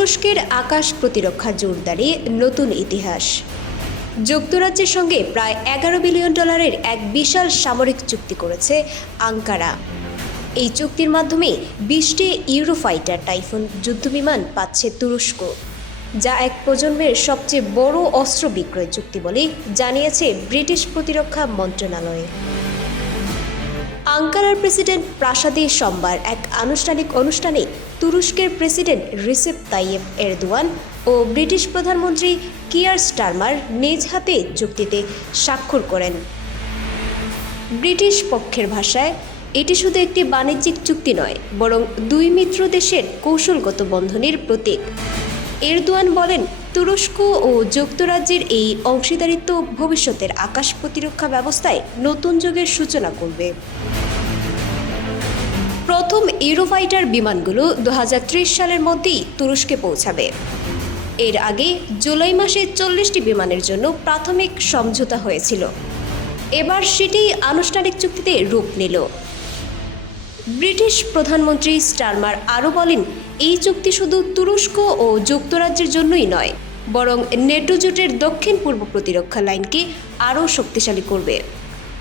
তুরস্কের আকাশ প্রতিরক্ষা জোরদারে নতুন ইতিহাস। যুক্তরাজ্যের সঙ্গে প্রায় $11 বিলিয়ন এক বিশাল সামরিক চুক্তি করেছে আঙ্কারা। এই চুক্তির মাধ্যমে 20টি ইউরোফাইটার টাইফুন যুদ্ধবিমান পাচ্ছে তুরস্ক, যা এক প্রজন্মের সবচেয়ে বড় অস্ত্র বিক্রয় চুক্তি বলে জানিয়েছে ব্রিটিশ প্রতিরক্ষা মন্ত্রণালয়। আঙ্কারার প্রেসিডেন্ট প্রাসাদে সোমবার এক আনুষ্ঠানিক অনুষ্ঠানে তুরস্কের প্রেসিডেন্ট রিসেপ তাইয়েপ এরদোয়ান ও ব্রিটিশ প্রধানমন্ত্রী কিয়ার স্টারমার নিজ হাতে চুক্তিতে স্বাক্ষর করেন। ব্রিটিশ পক্ষের ভাষায় এটি শুধু একটি বাণিজ্যিক চুক্তি নয়, বরং দুই মিত্র দেশের কৌশলগত বন্ধনের প্রতীক। এরদোয়ান বলেন, তুরস্ক ও যুক্তরাজ্যের এই অংশীদারিত্ব ভবিষ্যতের আকাশ প্রতিরক্ষা ব্যবস্থায় নতুন যুগের সূচনা করবে। প্রথম ইউরোফাইটার বিমানগুলো 2030 সালের মধ্যেই তুরস্কে পৌঁছাবে। এর আগে জুলাই মাসে 40টি বিমানের জন্য প্রাথমিক সমঝোতা হয়েছিল। এবার সেটি আনুষ্ঠানিক চুক্তিতে রূপ নিল। ব্রিটিশ প্রধানমন্ত্রী স্টারমার আরও বলেন, এই চুক্তি শুধু তুরস্ক ও যুক্তরাজ্যের জন্যই নয়, বরং নেটো জোটের দক্ষিণ পূর্ব প্রতিরক্ষা লাইনকে আরও শক্তিশালী করবে।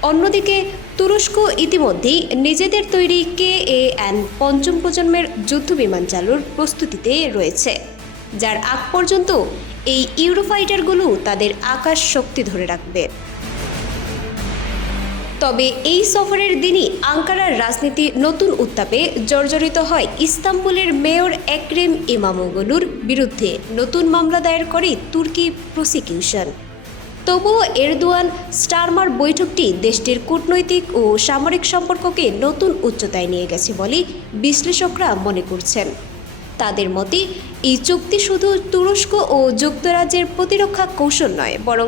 অন্যদিকে তুরস্ক ইতিমধ্যেই নিজেদের তৈরি KAN পঞ্চম প্রজন্মের যুদ্ধবিমান চালুর প্রস্তুতিতে রয়েছে, যার আগ পর্যন্ত এই ইউরোফাইটারগুলো তাদের আকাশ শক্তি ধরে রাখবে। তবে এই সফরের দিনই আঙ্কারার রাজনীতি নতুন উত্তাপে জর্জরিত হয়। ইস্তাম্বুলের মেয়র এক্রেম ইমামোগলুর বিরুদ্ধে নতুন মামলা দায়ের করে তুর্কি প্রসিকিউশন। তবুও এরদোয়ান স্টারমার বৈঠকটি দেশটির কূটনৈতিক ও সামরিক সম্পর্ককে নতুন উচ্চতায় নিয়ে গেছে বলে বিশ্লেষকরা মনে করছেন। তাদের মতে এই চুক্তি শুধু তুরস্ক ও যুক্তরাজ্যের প্রতিরক্ষা কৌশল নয়, বরং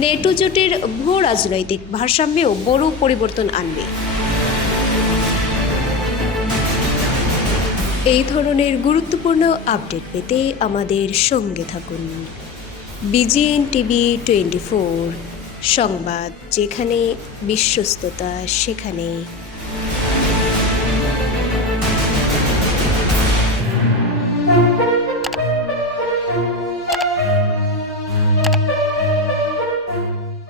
নেটো জোটের ভূ রাজনৈতিক ভারসাম্যেও বড় পরিবর্তন আনবে। এই ধরনের গুরুত্বপূর্ণ আপডেট পেতে আমাদের সঙ্গে থাকুন। BGN TV 24 সংবাদ, যেখানে বিশ্বস্ততা সেখানে।